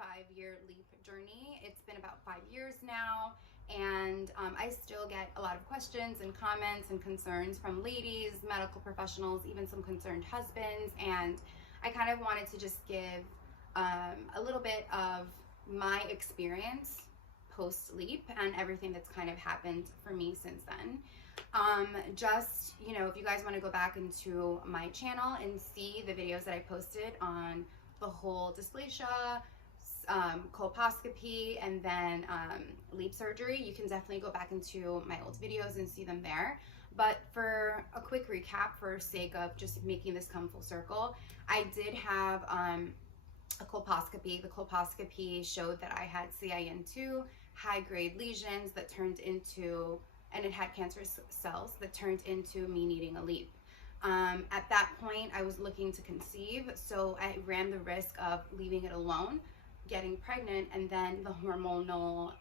5-year Leep journey. It's been about 5 years now, and I still get a lot of questions and comments and concerns from ladies, medical professionals, even some concerned husbands, and I kind of wanted to just give a little bit of my experience post Leep and everything that's kind of happened for me since then. Just, you know, if you guys want to go back into my channel and see the videos that I posted on the whole dysplasia, colposcopy, and then Leep surgery, you can definitely go back into my old videos and see them there. But for a quick recap, for sake of just making this come full circle, I did have a colposcopy. The colposcopy showed that I had CIN2, high-grade lesions that turned into, and it had cancerous cells that turned into me needing a Leep. At that point, I was looking to conceive, so I ran the risk of leaving it alone, getting pregnant, and then the hormonal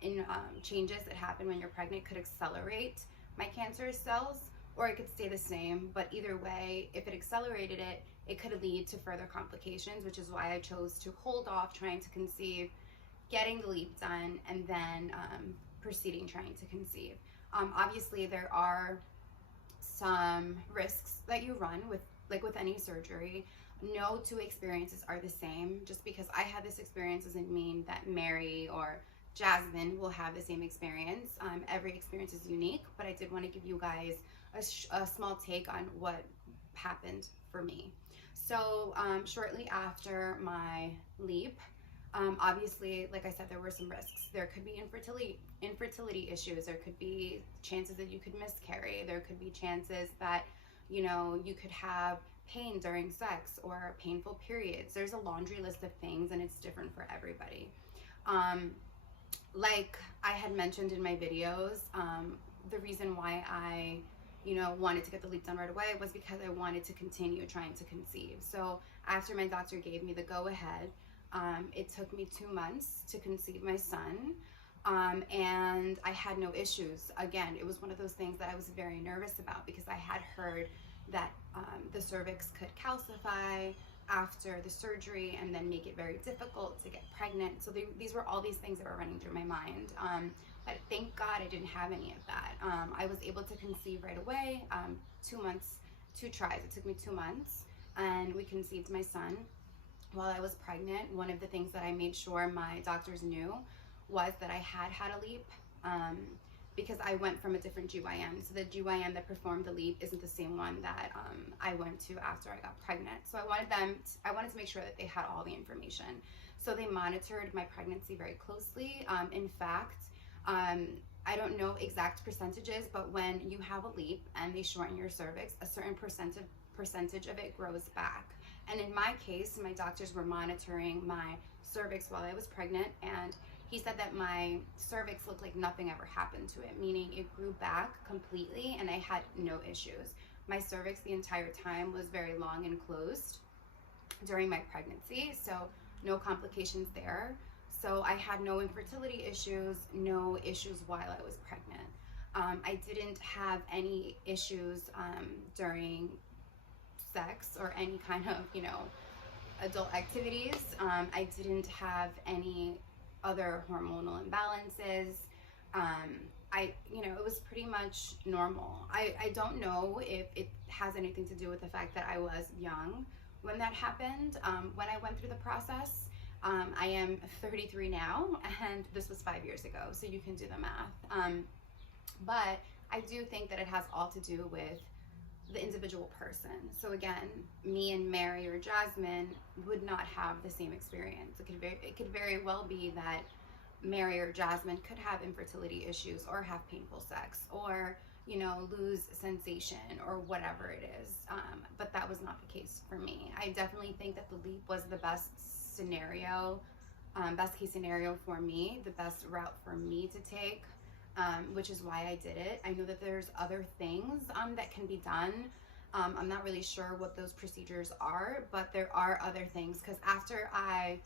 changes that happen when you're pregnant could accelerate my cancerous cells, or it could stay the same. But either way, if it accelerated it, it could lead to further complications, which is why I chose to hold off trying to conceive, getting the Leep done, and then proceeding trying to conceive. Obviously, there are some risks that you run with any surgery. No two experiences are the same. Just because I had this experience doesn't mean that Mary or Jasmine will have the same experience. Every experience is unique, but I did want to give you guys a small take on what happened for me. So shortly after my Leep, obviously, like I said, there were some risks. There could be infertility issues. There could be chances that you could miscarry. There could be chances that, you know, you could have pain during sex or painful periods. There's a laundry list of things, and it's different for everybody. Like I had mentioned in my videos, the reason why I, you know, wanted to get the Leep done right away was because I wanted to continue trying to conceive. So after my doctor gave me the go-ahead, it took me 2 months to conceive my son, and I had no issues. Again, it was one of those things that I was very nervous about because I had heard that the cervix could calcify after the surgery and then make it very difficult to get pregnant. So these were all these things that were running through my mind. But thank God I didn't have any of that. I was able to conceive right away. 2 months, 2 tries. It took me 2 months, and we conceived my son. While I was pregnant, one of the things that I made sure my doctors knew was that I had a Leep, because I went from a different GYN. So the GYN that performed the Leep isn't the same one that I went to after I got pregnant. So I wanted to make sure that they had all the information. So they monitored my pregnancy very closely. In fact, I don't know exact percentages, but when you have a Leep and they shorten your cervix, a certain percentage of it grows back. And in my case, my doctors were monitoring my cervix while I was pregnant, and he said that my cervix looked like nothing ever happened to it, meaning it grew back completely and I had no issues. My cervix the entire time was very long and closed during my pregnancy, so no complications there. So I had no infertility issues, no issues while I was pregnant. I didn't have any issues during sex or any kind of, you know, adult activities. I didn't have any other hormonal imbalances. It was pretty much normal. I don't know if it has anything to do with the fact that I was young when that happened. When I went through the process, I am 33 now, and this was 5 years ago, so you can do the math. But I do think that it has all to do with the individual person. So again, me and Mary or Jasmine would not have the same experience. It could very well be that Mary or Jasmine could have infertility issues or have painful sex or, you know, lose sensation or whatever it is. But that was not the case for me. I definitely think that the Leep was the best case scenario for me, the best route for me to take. Which is why I did it. I know that there's other things that can be done. I'm not really sure what those procedures are, but there are other things, because after I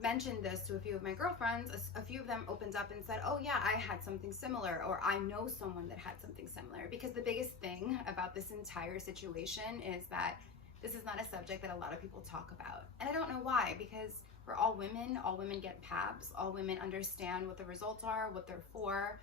mentioned this to a few of my girlfriends, a few of them opened up and said, oh yeah, I had something similar, or I know someone that had something similar. Because the biggest thing about this entire situation is that this is not a subject that a lot of people talk about. And I don't know why, because we're all women. All women get Paps. All women understand what the results are, what they're for.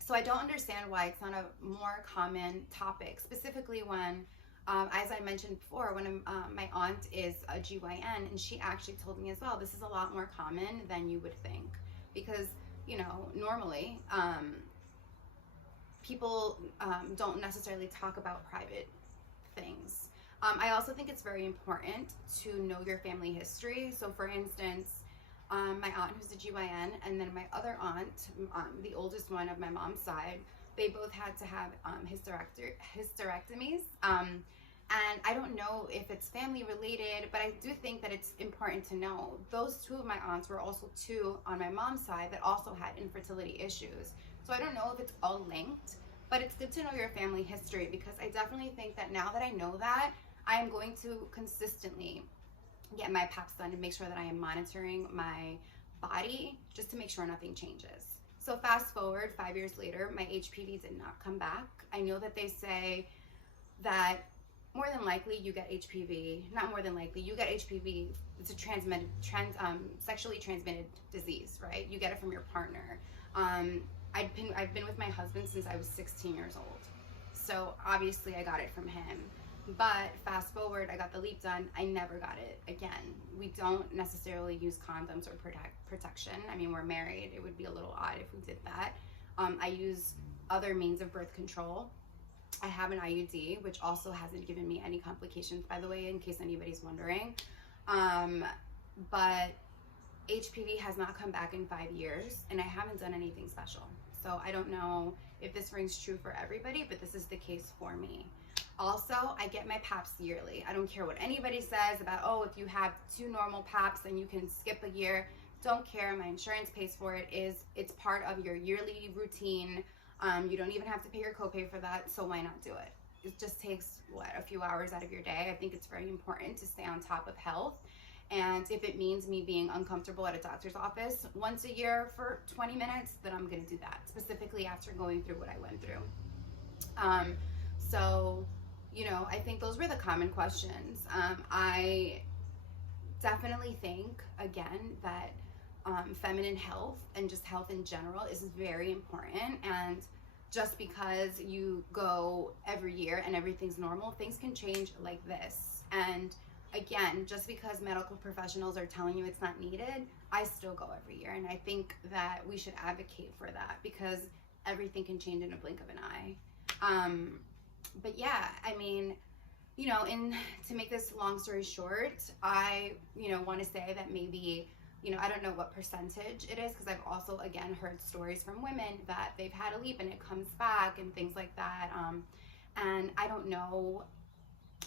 So I don't understand why it's not a more common topic, specifically when, as I mentioned before, when my aunt is a GYN, and she actually told me as well, this is a lot more common than you would think, because, you know, normally people don't necessarily talk about private things. I also think it's very important to know your family history. So for instance, my aunt who's a GYN, and then my other aunt, the oldest one of my mom's side, they both had to have hysterectomies. And I don't know if it's family related, but I do think that it's important to know. Those two of my aunts were also two on my mom's side that also had infertility issues. So I don't know if it's all linked, but it's good to know your family history, because I definitely think that now that I know that, I am going to consistently get my Paps done and make sure that I am monitoring my body just to make sure nothing changes. So fast forward 5 years later, my HPV did not come back. I know that they say that more than likely you get HPV, not more than likely, you get HPV. It's a sexually transmitted disease, right? You get it from your partner. I've been with my husband since I was 16 years old. So obviously I got it from him. But fast forward, I got the Leep done. I never got it again. We don't necessarily use condoms or protection. I mean, we're married. It would be a little odd if we did that. I use other means of birth control. I have an IUD, which also hasn't given me any complications, by the way, in case anybody's wondering. But HPV has not come back in 5 years, and I haven't done anything special. So I don't know if this rings true for everybody, but this is the case for me. Also, I get my Paps yearly. I don't care what anybody says about, oh, if you have 2 normal Paps, then you can skip a year. Don't care. My insurance pays for it. It's part of your yearly routine. You don't even have to pay your copay for that, so why not do it? It just takes, a few hours out of your day. I think it's very important to stay on top of health. And if it means me being uncomfortable at a doctor's office once a year for 20 minutes, then I'm going to do that, specifically after going through what I went through. So, you know, I think those were the common questions. I definitely think, again, that feminine health and just health in general is very important. And just because you go every year and everything's normal, things can change like this. And again, just because medical professionals are telling you it's not needed, I still go every year. And I think that we should advocate for that, because everything can change in a blink of an eye. But yeah, I mean, you know, to make this long story short, I, you know, want to say that maybe, you know, I don't know what percentage it is, because I've also, again, heard stories from women that they've had a Leep and it comes back and things like that. And I don't know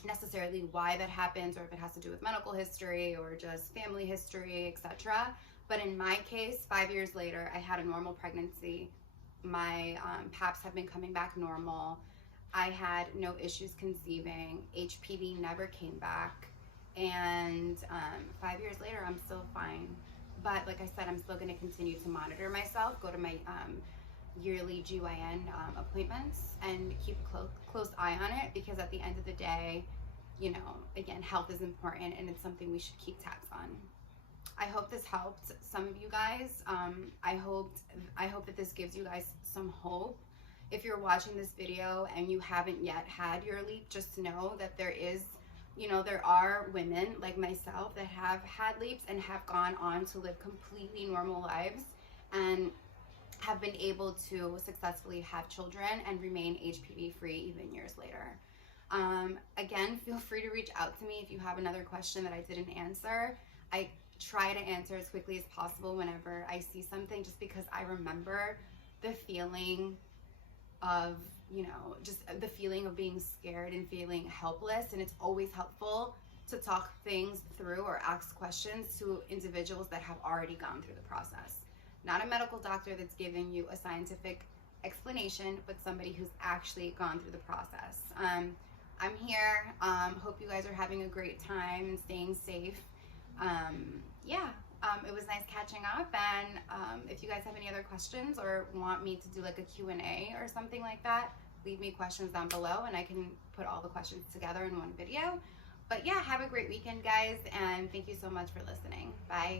necessarily why that happens, or if it has to do with medical history or just family history, etc. But in my case, 5 years later, I had a normal pregnancy. My Paps have been coming back normal. I had no issues conceiving. HPV never came back. And 5 years later, I'm still fine. But like I said, I'm still going to continue to monitor myself, go to my yearly GYN appointments, and keep a close eye on it, because at the end of the day, you know, again, health is important, and it's something we should keep tabs on. I hope this helped some of you guys. I hope that this gives you guys some hope. If you're watching this video and you haven't yet had your Leep, just know that there are women like myself that have had Leeps and have gone on to live completely normal lives and have been able to successfully have children and remain HPV free even years later. Again, feel free to reach out to me if you have another question that I didn't answer. I try to answer as quickly as possible whenever I see something, just because I remember the feeling of, you know, just the feeling of being scared and feeling helpless. And it's always helpful to talk things through or ask questions to individuals that have already gone through the process. Not a medical doctor that's giving you a scientific explanation, but somebody who's actually gone through the process. I'm here. Hope you guys are having a great time and staying safe. It was nice catching up, and if you guys have any other questions or want me to do like a Q&A or something like that, leave me questions down below and I can put all the questions together in one video. But yeah, have a great weekend, guys, and thank you so much for listening. Bye.